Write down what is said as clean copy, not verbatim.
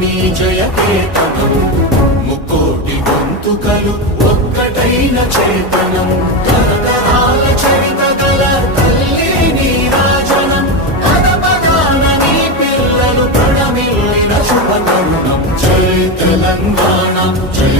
నీ జయకేతనం ముక్కోటి గొంతుకలు ఒక్కటైన చేతనం తరతరాల చరిత గల తల్లి నీ రాజనం పద పదాన నీ పిల్లలు ప్రణమిల్లిన శుభ తరుణం జై తెలంగాణ జై